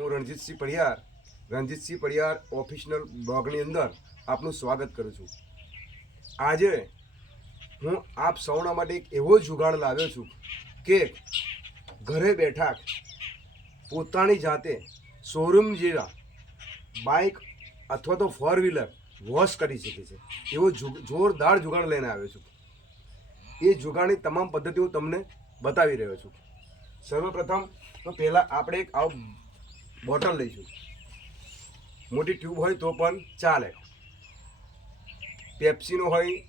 હું રણજીતસિંહ પડિયાર રણજીતસિંહ પડિયાર ઓફિશનલ બ્લોગની અંદર આપનું સ્વાગત કરું છું. આજે હું આપ સૌના માટે એક એવો જુગાડ લાવ્યો છું કે ઘરે બેઠા પોતાની જાતે શોરૂમ જેવા બાઇક અથવા તો ફોર વ્હીલર વોશ કરી શકે છે. એવો જોરદાર જુગાડ લઈને આવ્યો છું. એ જુગાડની તમામ પદ્ધતિઓ તમને બતાવી રહ્યો છું. સર્વપ્રથમ તો પહેલાં આપણે એક આવું બોટલ લઈશું. મોટી ટ્યુબ હોય તો પણ ચાલે. પેપ્સીનો હોય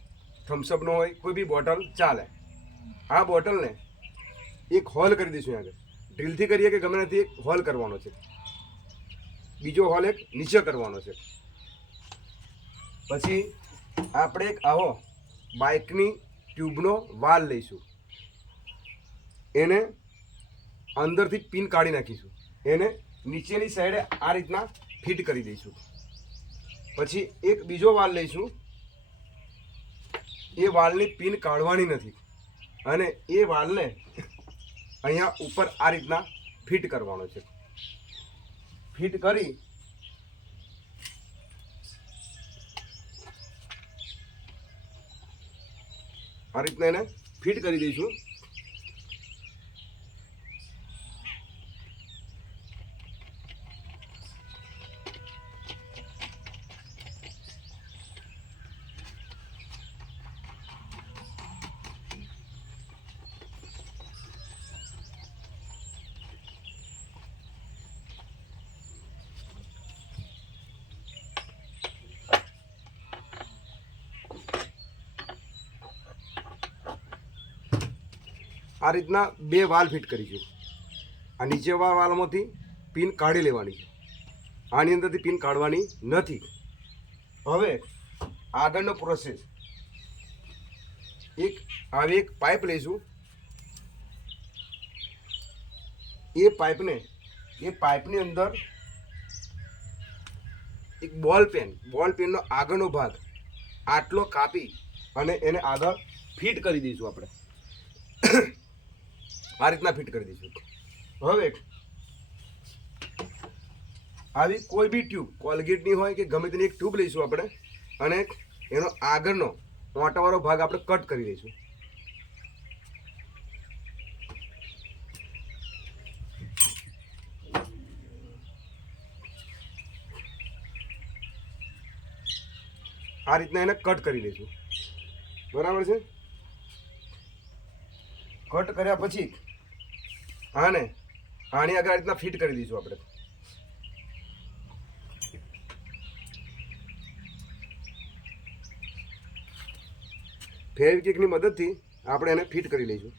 થમ્સઅપનો હોય, કોઈ બી બોટલ ચાલે. આ બોટલને એક હોલ કરી દઈશું આગળ. ડ્રીલથી કરીએ કે ગમે નથી એક હોલ કરવાનો છે. બીજો હોલ એક નીચે કરવાનો છે. પછી આપણે એક આવો બાઇકની ટ્યુબનો વાલ લઈશું. એને અંદરથી પિન કાઢી નાખીશું. એને નીચેની સાઈડે આ રીતના ફિટ કરી દઈશું. પછી એક બીજો વાલ લઈશું. એ વાલની પિન કાઢવાની નથી. અને એ વાલને અહીંયા ઉપર આ રીતના ફિટ કરવાનો છે. ફિટ કરી આ રીતના એને ફિટ કરી દઈશું. આ રીતના બે વાલ ફિટ કરીશું આ નીચેવાળા વાલમાંથી પિન કાઢી લેવાની છે. આની અંદરથી પિન કાઢવાની નથી. હવે આગળનો પ્રોસેસ એક આવી એક પાઇપ લઈશું. એ પાઇપને, એ પાઇપની અંદર એક બોલ પેન, બોલ પેનનો આગળનો ભાગ આટલો કાપી અને એને આગળ ફિટ કરી દઈશું આપણે. આ રીતના ફિટ કરી દઈશું. હવે આવી કોઈ બી ટ્યુબ, કોલગેટની હોય કે ગમે તેની એક ટ્યુબ લઈશું આપણે, અને એનો આગળનો મોટાવાળો ભાગ આપણે કટ કરી દઈશું. આ રીતના એને કટ કરી લઈશું બરાબર છે? કટ કર્યા પછી આને, આની આગળ રીતના ફિટ કરી દઈશું આપણે. ફેવિકિકની મદદથી આપણે એને ફિટ કરી લઈશું.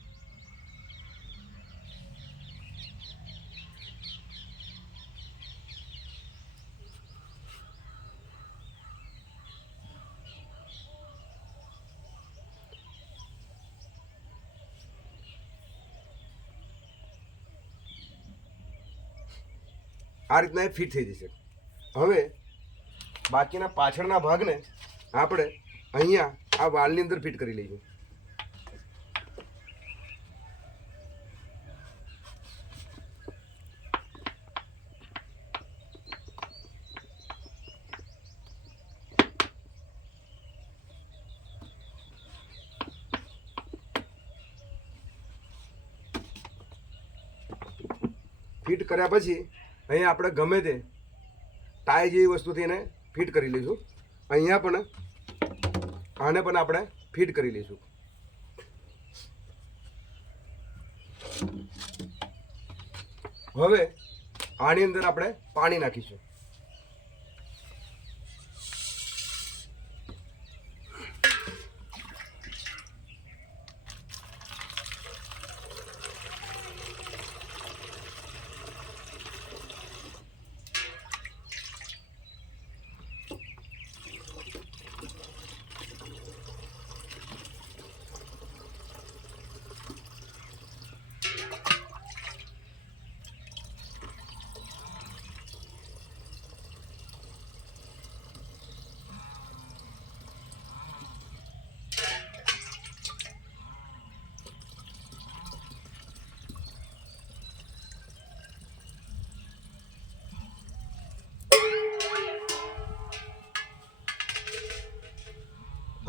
આ રીતના એ ફિટ થઈ જશે. હવે બાકીના પાછળના ભાગને આપણે અહીંયા આ વાલની અંદર ફિટ કરી લઈશું ફિટ કર્યા પછી અહીંયા આપણે ગમે તે ટાઈ જેવી વસ્તુથી એને ફિટ કરી લઈશું. અહીંયા પણ આને પણ આપણે ફિટ કરી લઈશું. હવે આની અંદર આપણે પાણી નાખીશું.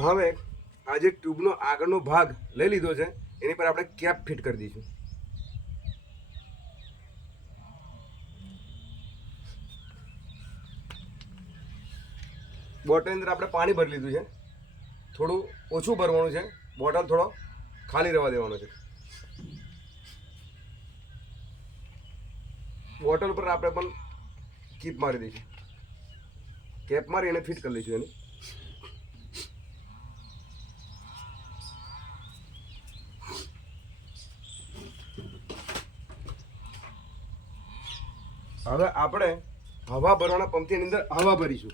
હવે આ જે ટ્યુબનો આગળનો ભાગ લઈ લીધો છે, એની પર આપણે કેપ ફિટ કરી દઈશું. બોટલની અંદર આપણે પાણી ભરી લીધું છે. થોડું ઓછું ભરવાનું છે. બોટલ થોડો ખાલી રહેવા દેવાનો છે. બોટલ પર આપણે પણ કીપ મારી દઈશું. કેપ મારી એને ફિટ કરી લઈશું એની. હવે આપણે હવા ભરવાના પંપની અંદર હવા ભરીશું.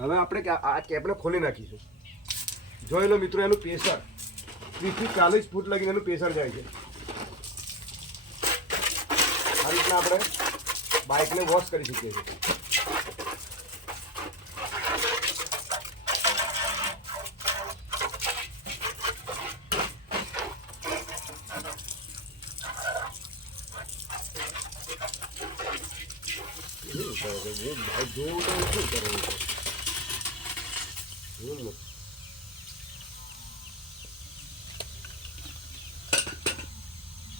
હવે આપણે આ કેપને ખોલી નાખીશું. જોઈ લો મિત્રો, એનું પ્રેશર. ત્રીસથી ચાલીસ ફૂટ લગીને એનું પ્રેશર જાય છે. આ રીતના આપણે બાઇકને વોશ કરી શકીએ છીએ શું કરે છે? જે બાઇક જોવું તો શું કરવાનું છે જોયું ને?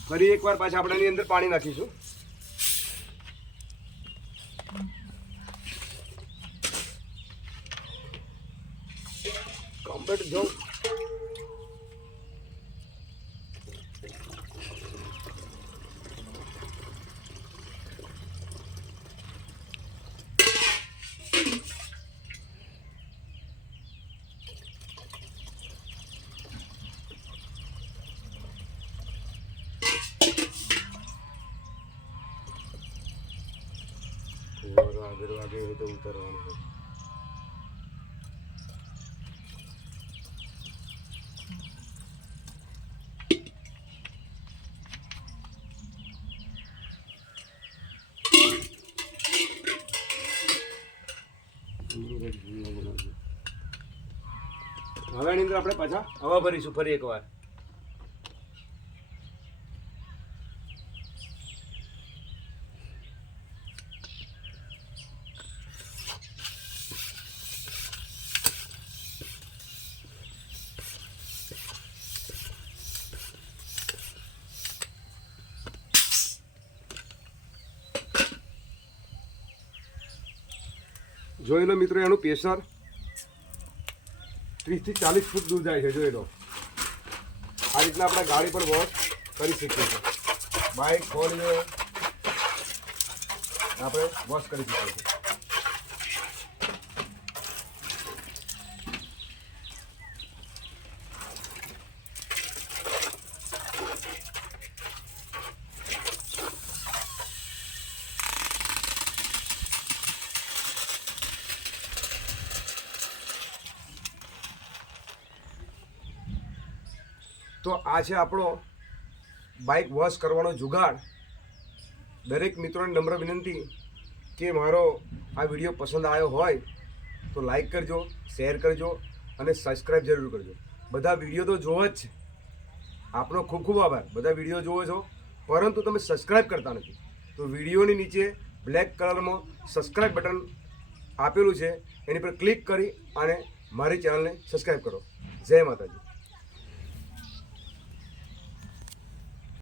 ફરી એકવાર પાછા આપણે એની અંદર પાણી નાખીશું. કમ્પ્લીટ જો આગળ વાગે તો ઉતરવાનું છે. હવે એની અંદર આપણે પાછા હવા ભરીશું ફરી એકવાર. જોઈ લો મિત્રો, એનું પ્રેશર ત્રીસથી ચાલીસ ફૂટ દૂર જાય છે, જોઈ લો. આ રીતના આપણે ગાડી પર વોશ કરી શકીએ છીએ. બાઇક, ફોર આપણે વોશ કરી શકીએ છીએ. તો આ છે આપણો બાઇક વોશ કરવાનો જુગાડ. દરેક મિત્રોને નમ્ર વિનંતી કે મારો આ વીડિયો પસંદ આવ્યો હોય તો લાઈક કરજો શેર કરજો અને સબસ્ક્રાઈબ જરૂર કરજો. બધા વીડિયો તો જોવો જ છે. આપનો ખૂબ ખૂબ આભાર. બધા વીડિયો જોવો છો, પરંતુ તમે સબસ્ક્રાઈબ કરતા નથી. તો વિડીયોની નીચે બ્લેક કલરમાં સબસ્ક્રાઈબ બટન આપેલું છે. એની પર ક્લિક કરી અને મારી ચેનલને સબસ્ક્રાઈબ કરો. જય માતાજી.